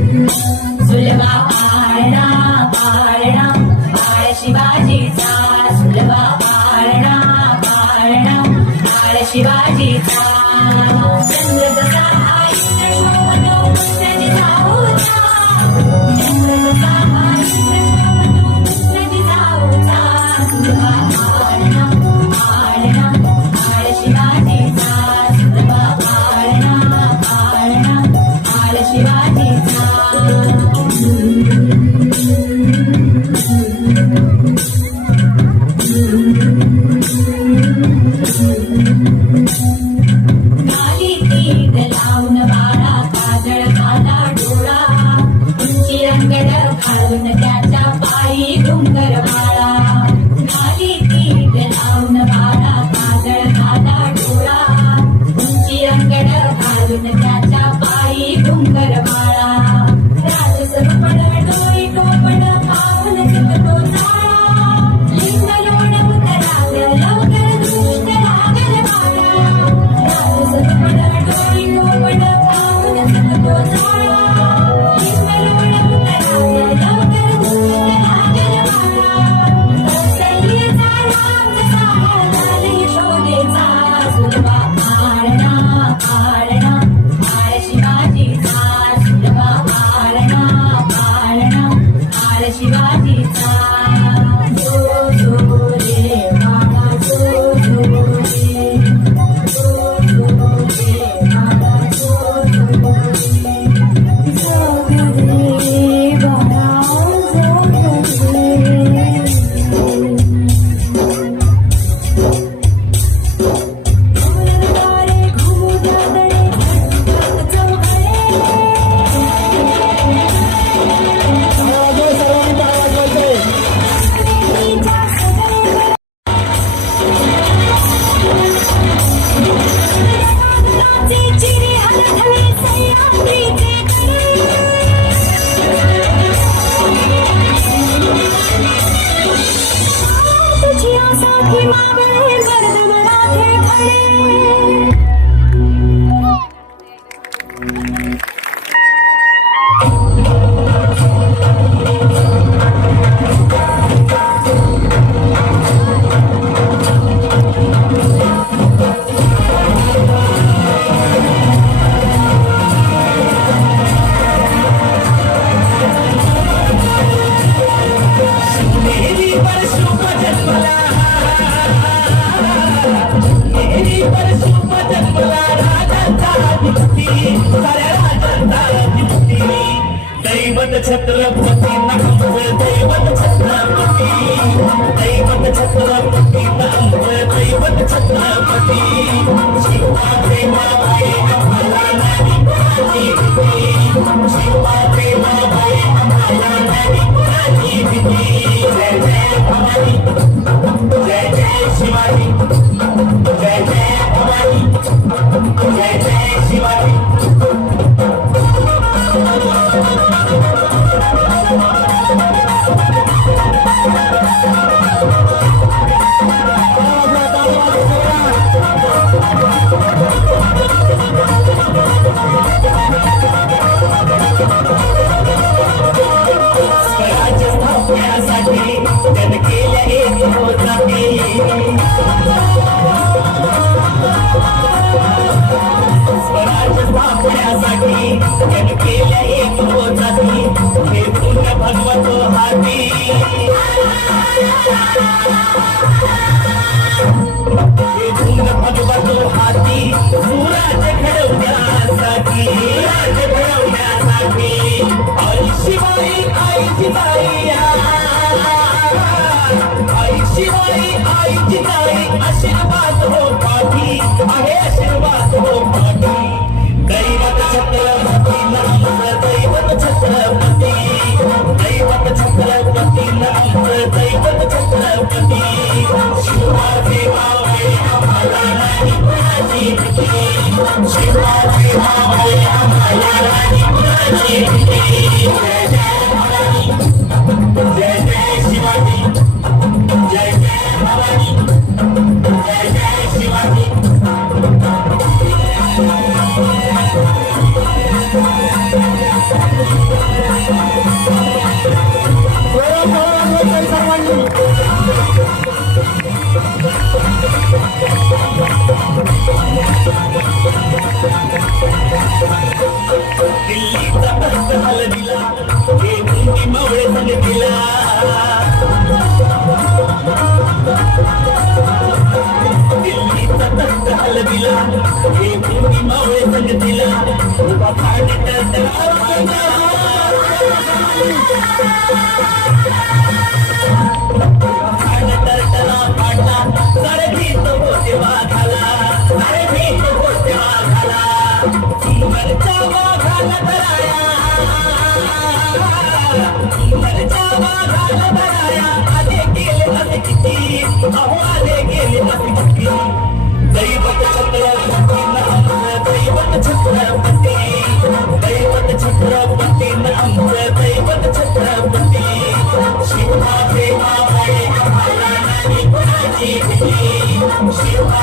सुलभा पाळणा पाळणा बाळ शिवाजीचा सुलभा पाळणा पाळणा बाळ शिवाजीचा चंद्र जसा इंद्र शोभतो पुत्र जाऊचा चंद्र जसा इंद्र शोभतो पुत्र जाऊचा सुलभा पाळणा पाळणा बाळ शिवाजीचा सुलभा पाळणा पाळणा बाळ शिवाजीचा गाली तीट लावून बाळा काजळ घाला डोळा उंची अंगड घालून त्याच्या पायी घुंगर बाळा गाली तीट लावून बाळा काजळ घाला डोळा उंची अंगड घालून त्याच्या पायी घुंगर बाळा राजसरपण डोई टोपण पावन जगतो जाळा लिंग लोण उतराग लवकर दृष्ट लागल बाळा राजसरपण डोई टोपण पावन जगतो जाळा लिंग लोण उतराग लवकर दृष्ट लागल बाळा कौसल्यचा राम जसा झाल यशोदेचा सुलभा पाळणा पाळणा बाळ शिवाजीचा सुलभा पाळणा पाळणा बाळ शिवाजीचा जो जो रे बाळा जो जो रे जो जो रे बाळा जो जो रे जग रे बाळा जग रे घुमदारे घुमुदादळे झटपट चौघडे नीच्या सगळे साधनाचे चिरे हलधळे सह्याद्रीचे तुझी आसाठी मावळे गर्दगडाचे खडे दैवत छत्रपती नामवर दैवत छत्रपती दैवत छत्रपती नामवर दैवत छत्रपती शिवा प्रेमाबाई आम्हाला नाही कुणाची भीती शिवा प्रेमाबाई आम्हाला नाही कुणाची भीती जय जय भवानी जय जय शिवाजी जय जय भवानी जय जय शिवाजी स्वराज्य स्थापण्यासाठी जन केल्या एक होताती स्वराज्य स्थापण्यासाठी जन केल्या एक होताती हे पुण्य भगवत हाती हे पुण्य भगवत हाती सुराज घडवण्यासाठी राज घडवण्यासाठी आई शिवाई आई जिजाई आई शिवाई आई जिजाई आशीर्वाद हो पाठी आहे आशीर्वाद हो पाठी दैवत छत्रपती नामवर दैवत छत्रपती दैवत छत्रपती नामवर दैवत छत्रपती शिवाजी मावळे आम्हाला नाही कुणाची भीती शिवाजी मावळे आम्हाला नाही कुणाची भीती जय जय भवानी जय जय शिवाजी जय जय भवानी जय जय शिवाजी दिल्लीचा भक्त हलविला हे मुंगी मावळे संगतीला दिल्लीचा भक्त हलविला हे मुंगी मावळे संगतीला उभा फाडी टरटरा पाडला सारे भीत होते वाघाला सारे भीत होते वाघाला मरचा वाघाला धराया मरचा वाघाला धराया आले गेले असे किती अहो आले गेले असे किती दैवत छत्रपती आमचं दैवत छत्रपती दैवत छत्रपती आमचं दैवत छत्रपती शिवा देवा नाही कुणाची भीती शिवा